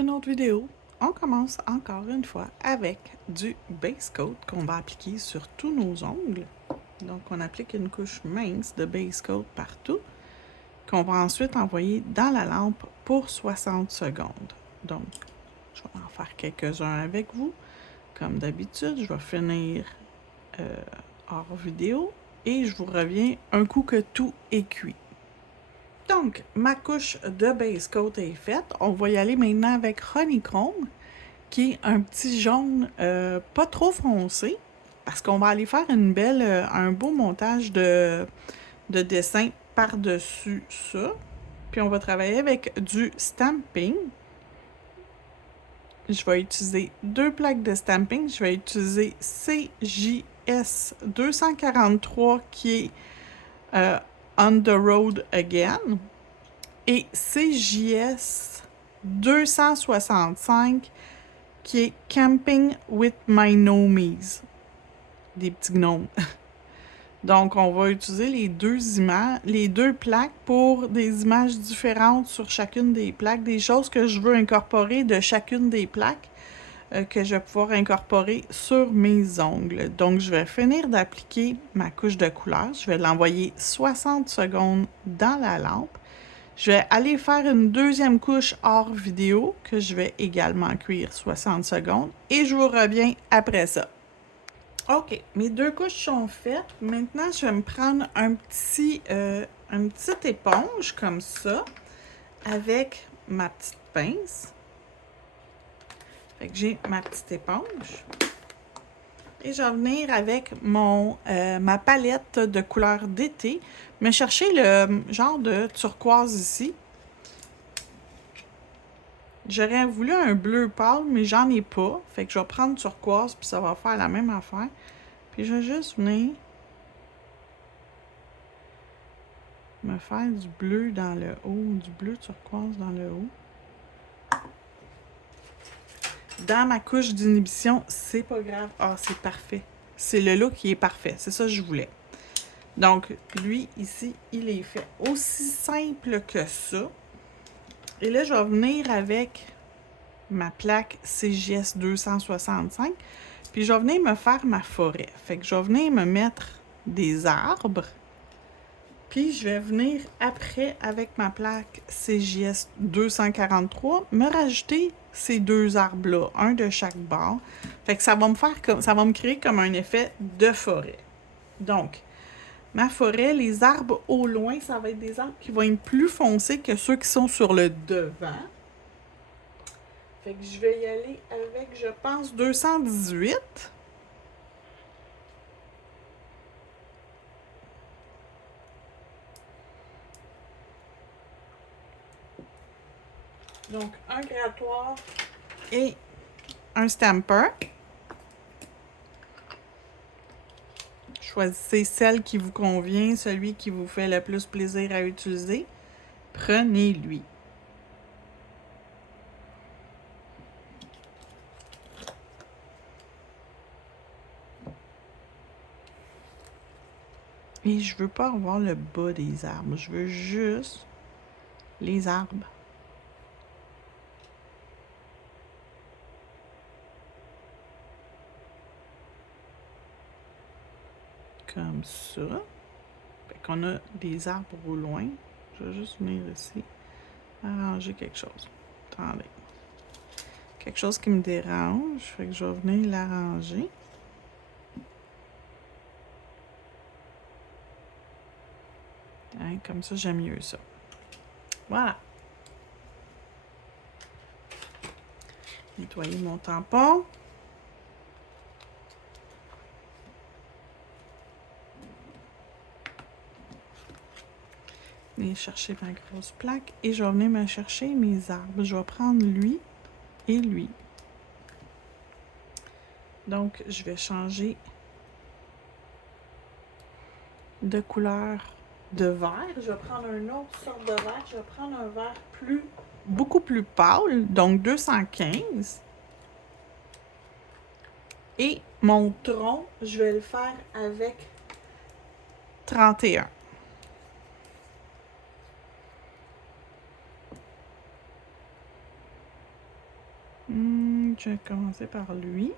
une autre vidéo. On commence encore une fois avec du base coat qu'on va appliquer sur tous nos ongles. Donc on applique une couche mince de base coat partout qu'on va ensuite envoyer dans la lampe pour 60 secondes. Donc je vais en faire quelques-uns avec vous. Comme d'habitude, je vais finir hors vidéo et je vous reviens un coup que tout est cuit. Donc, ma couche de base coat est faite. On va y aller maintenant avec Honeycomb, qui est un petit jaune pas trop foncé, parce qu'on va aller faire un beau montage de dessin par-dessus ça. Puis on va travailler avec du stamping. Je vais utiliser 2 plaques de stamping. Je vais utiliser CJS 243 qui est On the Road Again et CJS 265 qui est Camping with My Gnomies. Des petits gnomes. Donc, on va utiliser les deux plaques pour des images différentes sur chacune des plaques, des choses que je veux incorporer de chacune des plaques que je vais pouvoir incorporer sur mes ongles. Donc, je vais finir d'appliquer ma couche de couleur. Je vais l'envoyer 60 secondes dans la lampe. Je vais aller faire une deuxième couche hors vidéo que je vais également cuire 60 secondes et je vous reviens après ça. OK, mes 2 couches sont faites. Maintenant, je vais me prendre une petite éponge comme ça avec ma petite pince. Fait que j'ai ma petite éponge. Et je vais venir avec ma palette de couleurs d'été, me chercher le genre de turquoise ici. J'aurais voulu un bleu pâle, mais j'en ai pas. Fait que je vais prendre turquoise, puis ça va faire la même affaire. Puis je vais juste venir me faire du bleu dans le haut, du bleu turquoise dans le haut. Dans ma couche d'inhibition, c'est pas grave. Ah, c'est parfait. C'est le look qui est parfait. C'est ça que je voulais. Donc, lui, ici, il est fait aussi simple que ça. Et là, je vais venir avec ma plaque CJS 265. Puis, je vais venir me faire ma forêt. Fait que je vais venir me mettre des arbres. Puis, je vais venir après, avec ma plaque CJS 243, me rajouter ces 2 arbres-là, un de chaque bord. Fait que ça va me créer comme un effet de forêt. Donc, ma forêt, les arbres au loin, ça va être des arbres qui vont être plus foncés que ceux qui sont sur le devant. Fait que je vais y aller avec, je pense, 218. Donc, un grattoir et un stamper. Choisissez celle qui vous convient, celui qui vous fait le plus plaisir à utiliser. Prenez-lui. Et je veux pas avoir le bas des arbres. Je veux juste les arbres. Comme ça. Fait qu'on a des arbres au loin. Je vais juste venir ici, arranger quelque chose. Attendez. Quelque chose qui me dérange. Fait que je vais venir l'arranger. Hein, comme ça, j'aime mieux ça. Voilà. Nettoyer mon tampon. Venir chercher ma grosse plaque et je vais venir me chercher mes arbres. Je vais prendre lui et lui. Donc, je vais changer de couleur de vert. Je vais prendre une autre sorte de vert. Je vais prendre un vert beaucoup plus pâle, donc 215. Et mon tronc, je vais le faire avec 31. Je vais commencer par lui.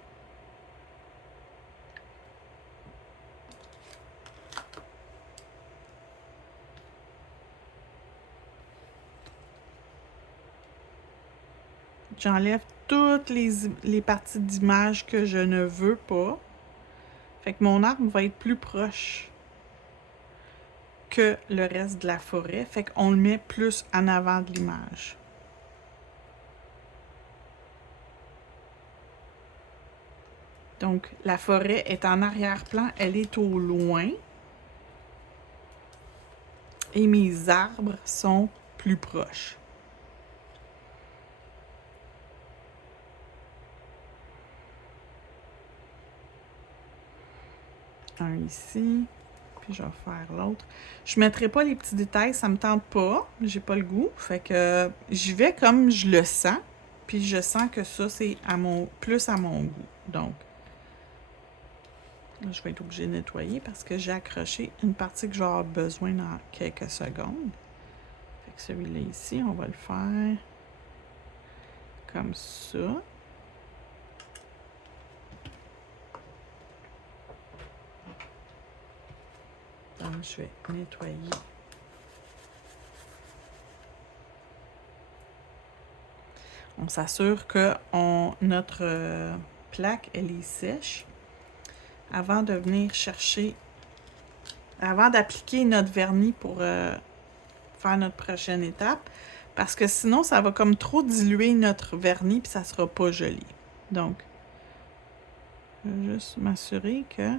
J'enlève toutes les parties d'image que je ne veux pas. Fait que mon arbre va être plus proche que le reste de la forêt. Fait qu'on le met plus en avant de l'image. Donc, la forêt est en arrière-plan, elle est au loin. Et mes arbres sont plus proches. Un ici, puis je vais faire l'autre. Je ne mettrai pas les petits détails, ça me tente pas, j'ai pas le goût. Fait que j'y vais comme je le sens, puis je sens que ça, c'est plus à mon goût. Donc, là, je vais être obligée de nettoyer parce que j'ai accroché une partie que je vais avoir besoin dans quelques secondes. Fait que celui-là ici, on va le faire comme ça. Donc, je vais nettoyer. On s'assure que notre plaque, elle est sèche avant de venir chercher, avant d'appliquer notre vernis pour faire notre prochaine étape. Parce que sinon, ça va comme trop diluer notre vernis puis ça sera pas joli. Donc, je vais juste m'assurer que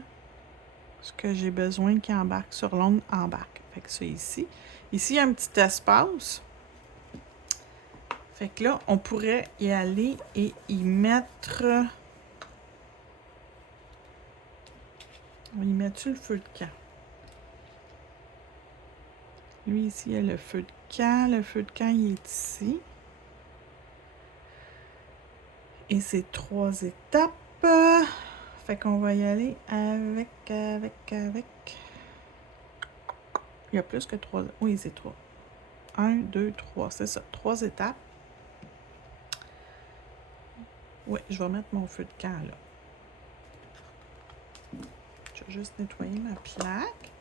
ce que j'ai besoin qui embarque sur l'ongle embarque. Fait que c'est ici. Ici, il y a un petit espace. Fait que là, on pourrait y aller et y mettre... On va y mettre le feu de camp. Lui, ici, il y a le feu de camp. Le feu de camp, il est ici. Et c'est 3 étapes. Fait qu'on va y aller avec... Il y a plus que 3... Oui, c'est 3. 1, 2, 3. C'est ça, 3 étapes. Oui, je vais mettre mon feu de camp, là. Je vais juste nettoyer ma plaque.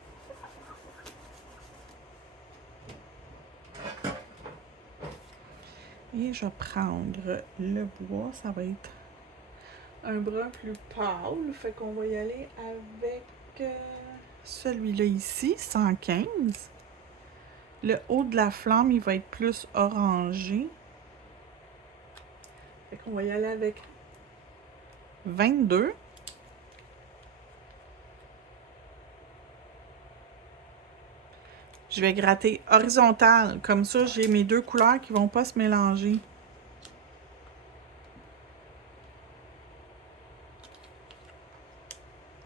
Et je vais prendre le bois. Ça va être un brun plus pâle. Fait qu'on va y aller avec celui-là ici, 115. Le haut de la flamme, il va être plus orangé. Fait qu'on va y aller avec 22. Je vais gratter horizontal. Comme ça, j'ai mes deux couleurs qui ne vont pas se mélanger.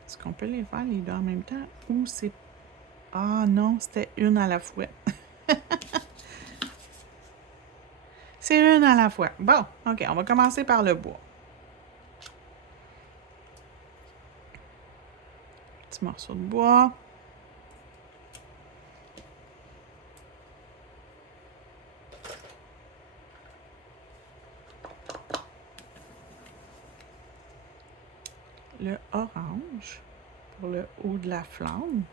Est-ce qu'on peut les faire les deux en même temps? Ou c'est... Ah non, c'était une à la fois. C'est une à la fois. Bon, OK, on va commencer par le bois. Petit morceau de bois. Le orange pour le haut de la flamme.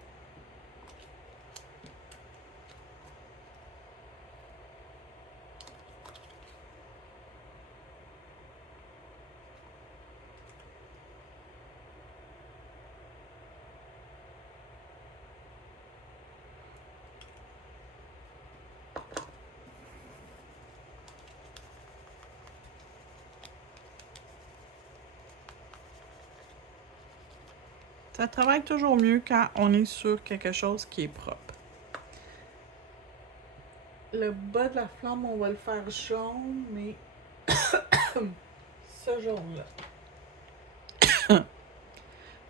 Ça travaille toujours mieux quand on est sur quelque chose qui est propre. Le bas de la flamme, on va le faire jaune, mais ce jaune-là.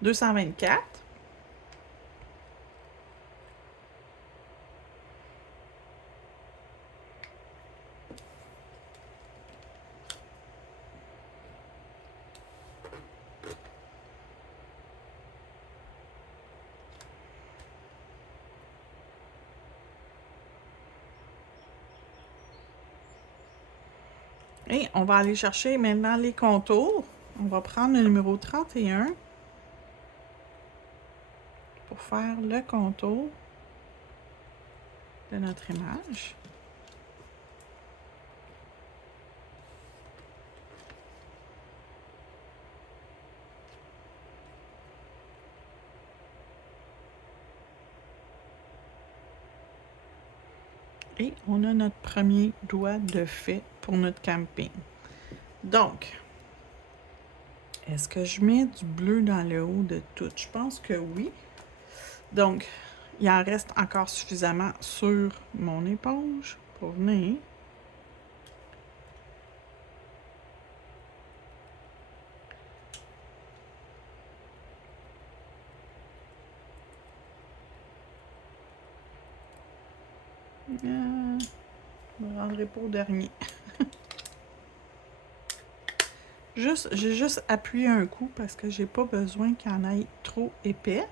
224. Et on va aller chercher maintenant les contours. On va prendre le numéro 31 pour faire le contour de notre image. Et on a notre premier doigt de fait pour notre camping. Donc, est-ce que je mets du bleu dans le haut de tout? Je pense que oui. Donc, il en reste encore suffisamment sur mon éponge pour venir. Je me rendrai pas au dernier. J'ai juste appuyé un coup parce que j'ai pas besoin qu'il en aille trop épais.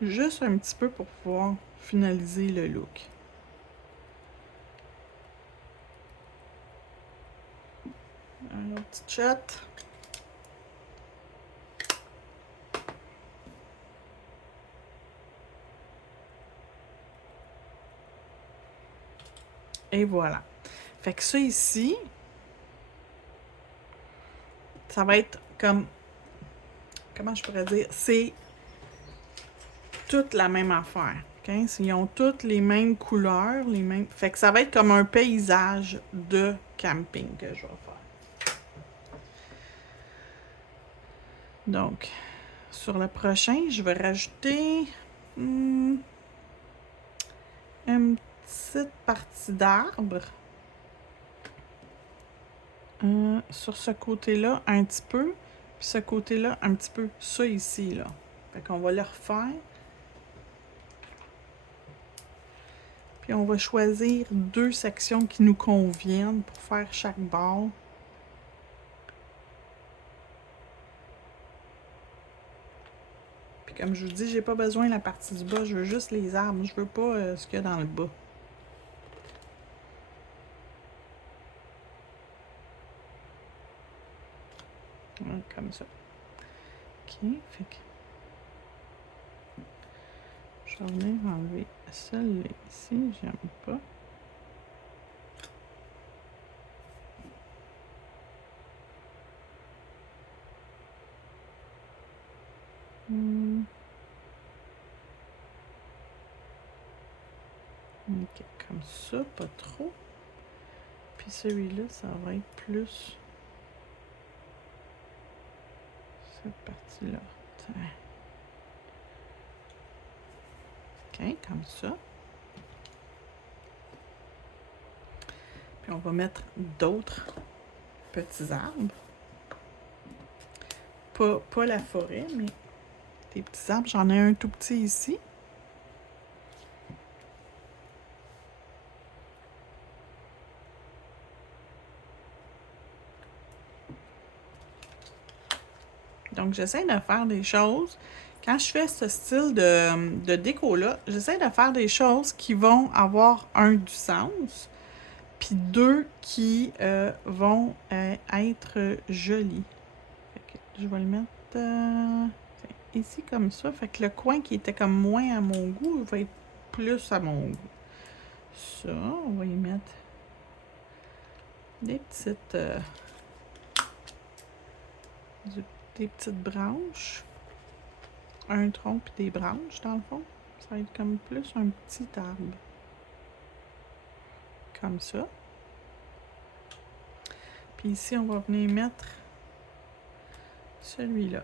Juste un petit peu pour pouvoir finaliser le look. Un autre petit shot. Et voilà. Fait que ça ici, ça va être comme... Comment je pourrais dire? C'est toute la même affaire. Okay? Ils ont toutes les mêmes couleurs, les mêmes... Fait que ça va être comme un paysage de camping que je vais faire. Donc, sur le prochain, je vais rajouter une petite partie d'arbre. Sur ce côté-là, un petit peu. Puis ce côté-là, un petit peu. Ça ici, là. Fait qu'on va le refaire. Puis on va choisir 2 sections qui nous conviennent pour faire chaque barre. Puis comme je vous dis, j'ai pas besoin de la partie du bas, je veux juste les arbres. Je veux pas ce qu'il y a dans le bas. Ouais, comme ça. OK, fait que... Je vais venir enlever celle-là ici, j'aime pas. Ok, comme ça, pas trop. Puis celui-là, ça va être plus cette partie-là. Ok, comme ça. Puis on va mettre d'autres petits arbres. Pas la forêt, mais des petits arbres. J'en ai un tout petit ici. Donc, j'essaie de faire des choses. Quand je fais ce style de déco-là, j'essaie de faire des choses qui vont avoir du sens, puis 2 qui vont être jolies. Fait que je vais le mettre ici comme ça. Fait que le coin qui était comme moins à mon goût, il va être plus à mon goût. Ça, on va y mettre des petites... des petites branches. Un tronc puis des branches, dans le fond. Ça va être comme plus un petit arbre. Comme ça. Puis ici, on va venir mettre celui-là.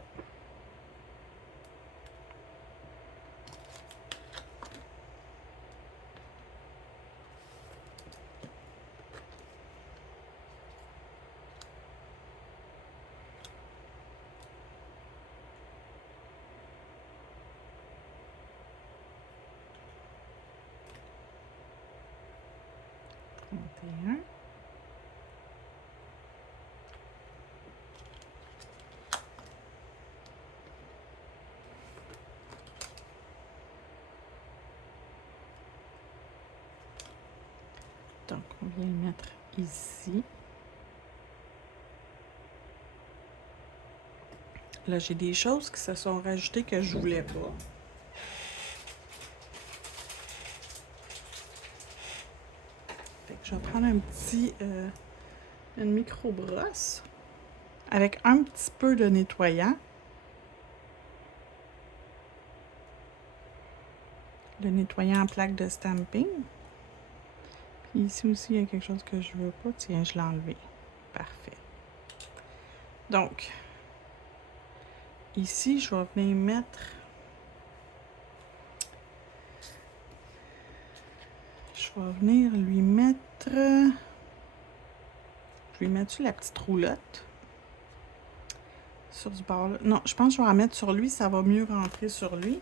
Donc, on vient le mettre ici. Là, j'ai des choses qui se sont rajoutées que je voulais pas. Fait que je vais prendre une micro-brosse avec un petit peu de nettoyant. Le nettoyant en plaque de stamping. Puis ici aussi, il y a quelque chose que je veux pas. Tiens, je l'ai enlevé. Parfait. Donc, ici, je vais venir mettre... Je vais venir lui mettre... Je lui mets-tu la petite roulotte? Sur ce bord-là. Non, je pense que je vais en mettre sur lui. Ça va mieux rentrer sur lui.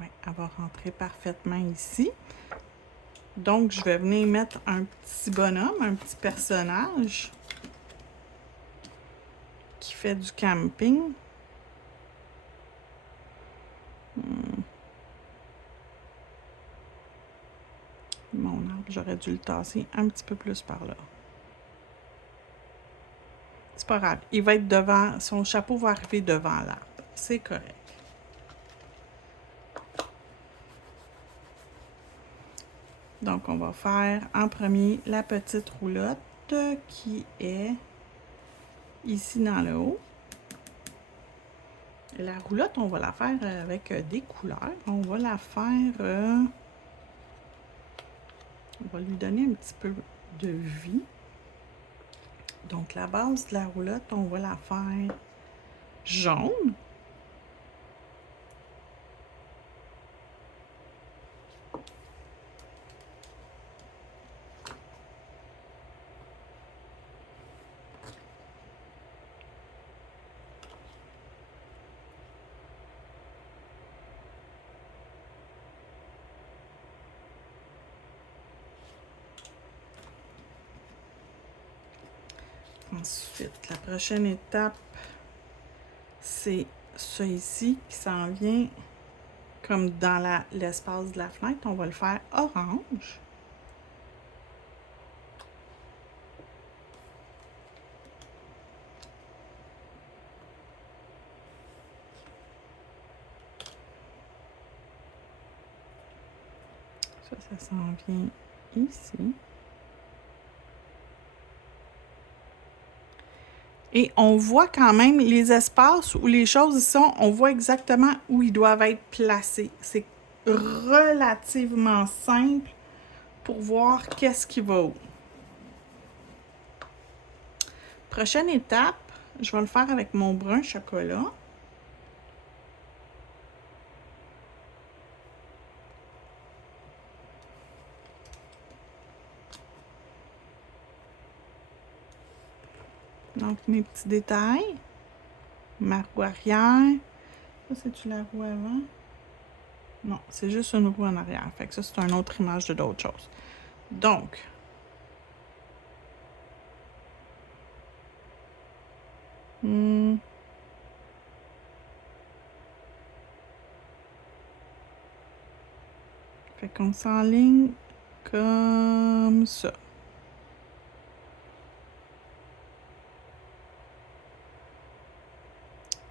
Oui, elle va rentrer parfaitement ici. Donc, je vais venir mettre un petit bonhomme, un petit personnage qui fait du camping. Mon arbre, j'aurais dû le tasser un petit peu plus par là. C'est pas grave. Il va être devant, son chapeau va arriver devant l'arbre. C'est correct. Donc, on va faire en premier la petite roulotte qui est ici dans le haut. Et la roulotte, on va la faire avec des couleurs. On va la faire... on va lui donner un petit peu de vie. Donc, la base de la roulotte, on va la faire jaune. Ensuite, la prochaine étape, c'est ça ici qui s'en vient comme dans l'espace de la fenêtre. On va le faire orange. Ça s'en vient ici. Et on voit quand même les espaces où les choses sont, on voit exactement où ils doivent être placés. C'est relativement simple pour voir qu'est-ce qui va où. Prochaine étape, je vais le faire avec mon brun chocolat. Donc, mes petits détails. Ma roue arrière. Ça, c'est-tu la roue avant? Non, c'est juste une roue en arrière. Fait que ça, c'est une autre image de d'autres choses. Donc, fait qu'on s'enligne comme ça.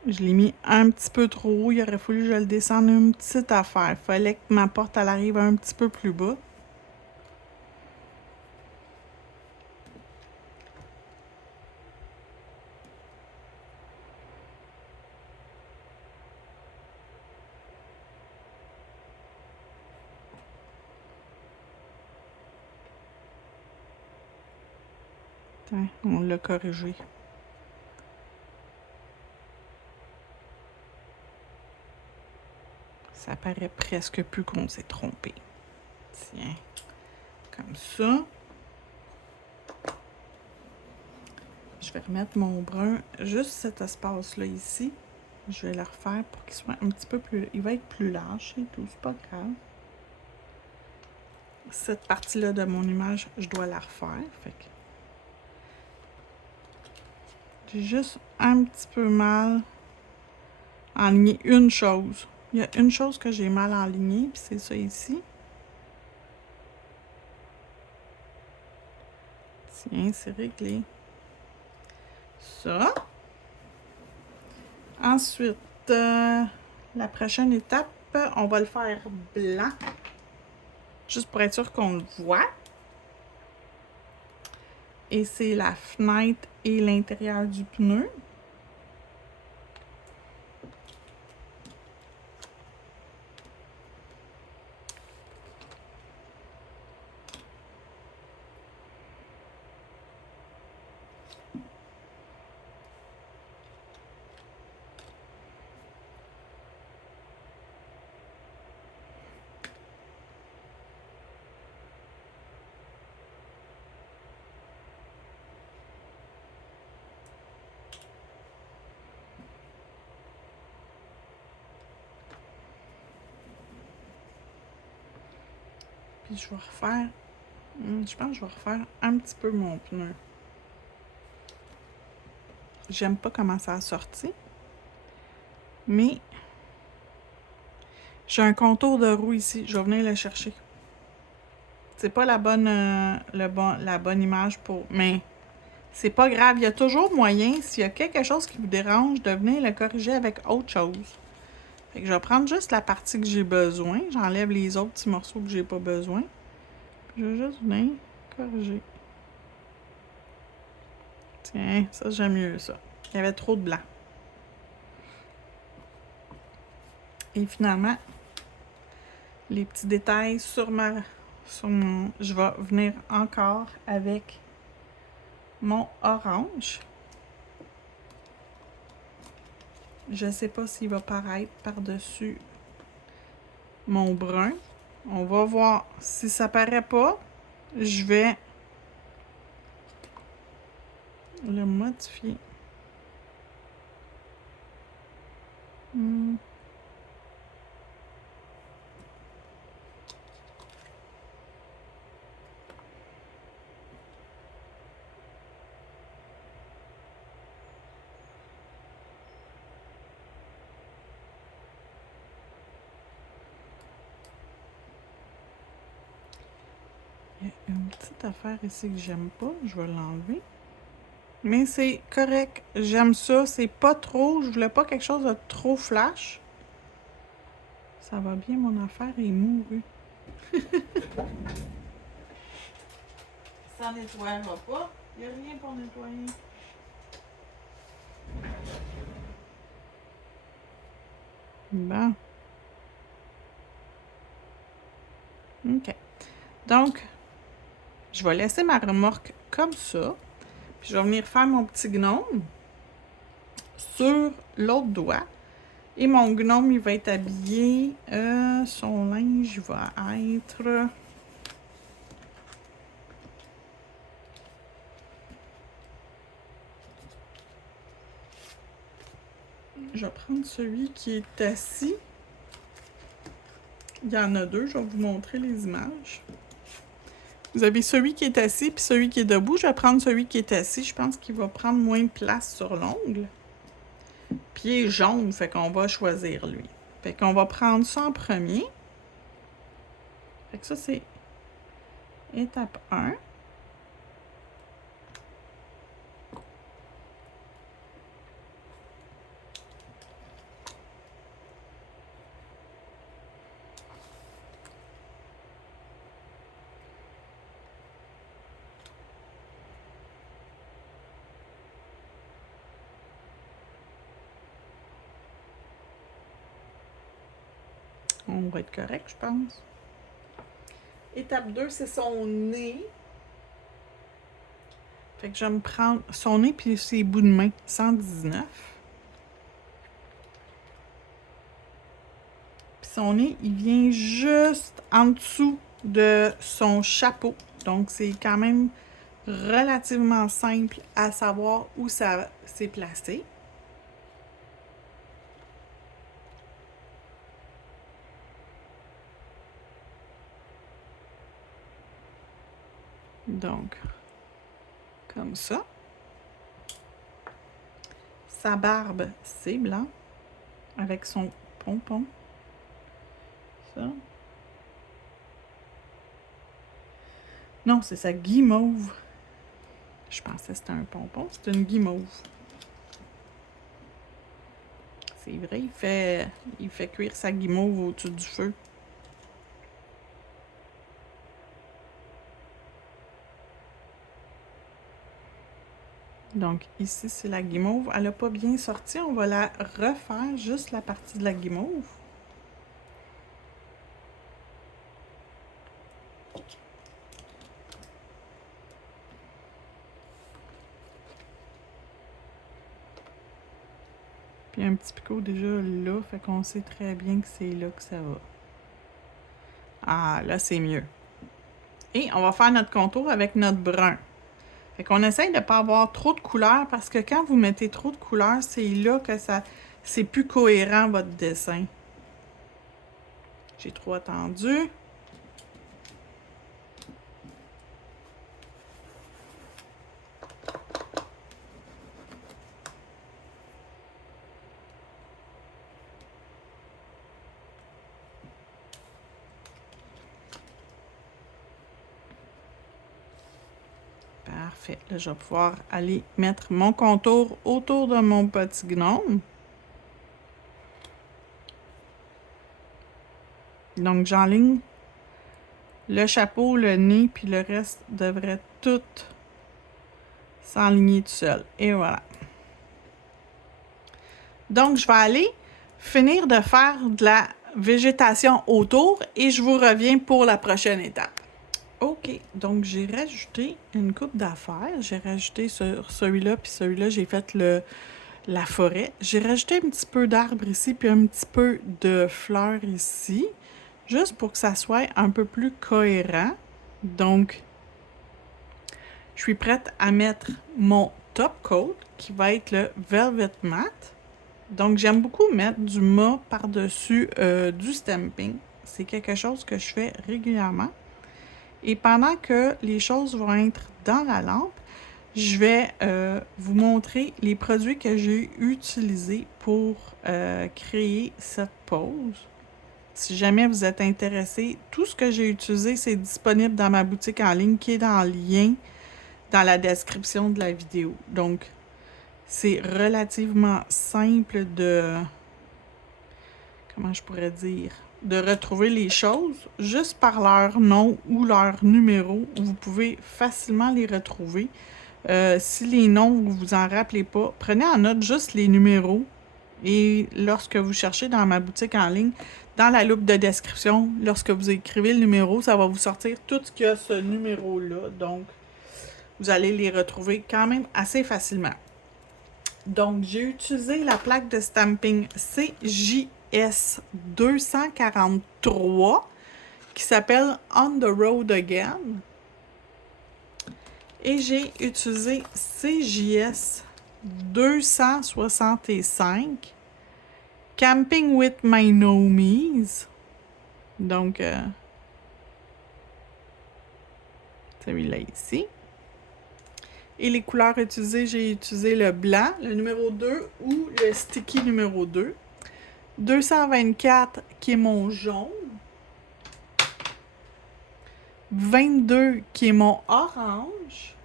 Je l'ai mis un petit peu trop haut. Il aurait fallu que je le descende une petite affaire. Il fallait que ma porte elle arrive un petit peu plus bas. Attends, on l'a corrigé. Ça paraît presque plus qu'on s'est trompé. Tiens, comme ça. Je vais remettre mon brun, juste cet espace-là ici. Je vais le refaire pour qu'il soit un petit peu plus... Il va être plus large, c'est tout, c'est pas grave. Cette partie-là de mon image, je dois la refaire. Fait que j'ai juste un petit peu mal enligné une chose. Il y a une chose que j'ai mal enlignée, puis c'est ça ici. Tiens, c'est réglé. Ça. Ensuite, la prochaine étape, on va le faire blanc. Juste pour être sûr qu'on le voit. Et c'est la fenêtre et l'intérieur du pneu. Puis je vais refaire, je pense que je vais refaire un petit peu mon pneu. J'aime pas comment ça a sorti. Mais j'ai un contour de roue ici. Je vais venir le chercher. C'est pas la bonne, la bonne image pour... Mais c'est pas grave. Il y a toujours moyen, s'il y a quelque chose qui vous dérange, de venir le corriger avec autre chose. Fait que je vais prendre juste la partie que j'ai besoin. J'enlève les autres petits morceaux que j'ai pas besoin. Puis je vais juste venir corriger. Tiens, ça j'aime mieux ça. Il y avait trop de blanc. Et finalement, les petits détails sur mon... Je vais venir encore avec mon orange. Je sais pas s'il va paraître par-dessus mon brun. On va voir. Si ça paraît pas, je vais le modifier. Il y a une petite affaire ici que j'aime pas. Je vais l'enlever. Mais c'est correct. J'aime ça. C'est pas trop. Je voulais pas quelque chose de trop flash. Ça va bien, mon affaire est mourue. Ça nettoiera pas. Il n'y a rien pour nettoyer. Bon. OK. Donc, je vais laisser ma remorque comme ça. Puis je vais venir faire mon petit gnome sur l'autre doigt. Et mon gnome, il va être habillé. Son linge va être... Je vais prendre celui qui est assis. Il y en a deux, je vais vous montrer les images. Vous avez celui qui est assis puis celui qui est debout. Je vais prendre celui qui est assis. Je pense qu'il va prendre moins de place sur l'ongle. Puis il est jaune, fait qu'on va choisir lui. Fait qu'on va prendre ça en premier. Fait que ça, c'est étape 1. On va être correct, je pense. Étape 2, c'est son nez. Fait que je vais me prendre son nez puis ses bouts de main. 119. Puis son nez, il vient juste en dessous de son chapeau. Donc, c'est quand même relativement simple à savoir où ça s'est placé. Donc, comme ça. Sa barbe, c'est blanc, avec son pompon. Ça. Non, c'est sa guimauve. Je pensais que c'était un pompon, c'est une guimauve. C'est vrai, il fait cuire sa guimauve au-dessus du feu. Donc ici, c'est la guimauve. Elle n'a pas bien sorti. On va la refaire, juste la partie de la guimauve. Puis un petit picot déjà là, fait qu'on sait très bien que c'est là que ça va. Ah, là, c'est mieux. Et on va faire notre contour avec notre brun. Fait qu'on essaye de ne pas avoir trop de couleurs parce que quand vous mettez trop de couleurs, c'est là que c'est plus cohérent votre dessin. J'ai trop attendu. Parfait. Là, je vais pouvoir aller mettre mon contour autour de mon petit gnome. Donc, j'enligne le chapeau, le nez, puis le reste devrait tout s'enligner tout seul. Et voilà. Donc, je vais aller finir de faire de la végétation autour et je vous reviens pour la prochaine étape. OK, donc j'ai rajouté une coupe d'affaires. J'ai rajouté sur celui-là, puis celui-là, j'ai fait la forêt. J'ai rajouté un petit peu d'arbres ici, puis un petit peu de fleurs ici, juste pour que ça soit un peu plus cohérent. Donc, je suis prête à mettre mon top coat, qui va être le Velvet Matte. Donc, j'aime beaucoup mettre du mat par-dessus du stamping. C'est quelque chose que je fais régulièrement. Et pendant que les choses vont être dans la lampe, je vais vous montrer les produits que j'ai utilisés pour créer cette pose. Si jamais vous êtes intéressé, tout ce que j'ai utilisé, c'est disponible dans ma boutique en ligne qui est dans le lien dans la description de la vidéo. Donc, c'est relativement simple de... Comment je pourrais dire? De retrouver les choses juste par leur nom ou leur numéro. Vous pouvez facilement les retrouver. Si les noms, vous vous en rappelez pas, prenez en note juste les numéros. Et lorsque vous cherchez dans ma boutique en ligne, dans la loupe de description, lorsque vous écrivez le numéro, ça va vous sortir tout ce qu'il y a ce numéro-là. Donc, vous allez les retrouver quand même assez facilement. Donc, j'ai utilisé la plaque de stamping CJS 243 qui s'appelle On the Road Again. Et j'ai utilisé CJS 265 Camping with My Nomies. Donc, celui-là ici. Et les couleurs utilisées, j'ai utilisé le blanc, le numéro 2 ou le sticky numéro 2. 224 qui est mon jaune. 22 qui est mon orange.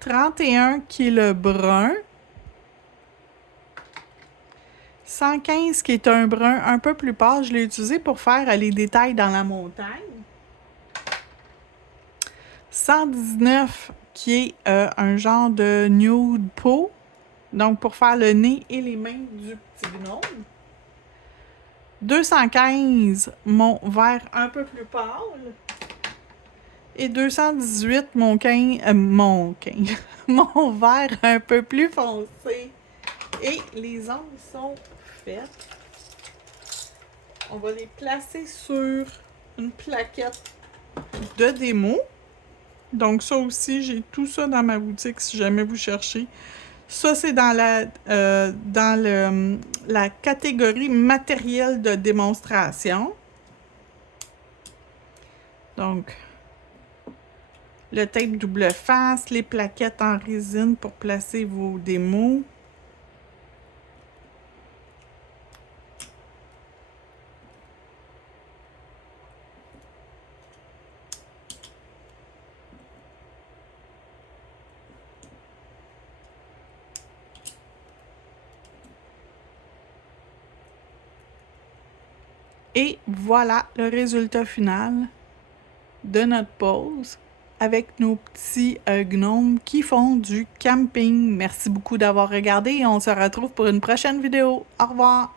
31 qui est le brun. 115 qui est un brun un peu plus pâle. Je l'ai utilisé pour faire les détails dans la montagne. 119 qui est un genre de nude peau. Donc, pour faire le nez et les mains du petit gnome. 215, mon vert un peu plus pâle. Et 218, mon mon vert un peu plus foncé. Et les ongles sont faits. On va les placer sur une plaquette de démo. Donc ça aussi, j'ai tout ça dans ma boutique si jamais vous cherchez. Ça, c'est dans la catégorie matériel de démonstration. Donc, le tape double face, les plaquettes en résine pour placer vos démos. Et voilà le résultat final de notre pause avec nos petits gnomes qui font du camping. Merci beaucoup d'avoir regardé et on se retrouve pour une prochaine vidéo. Au revoir!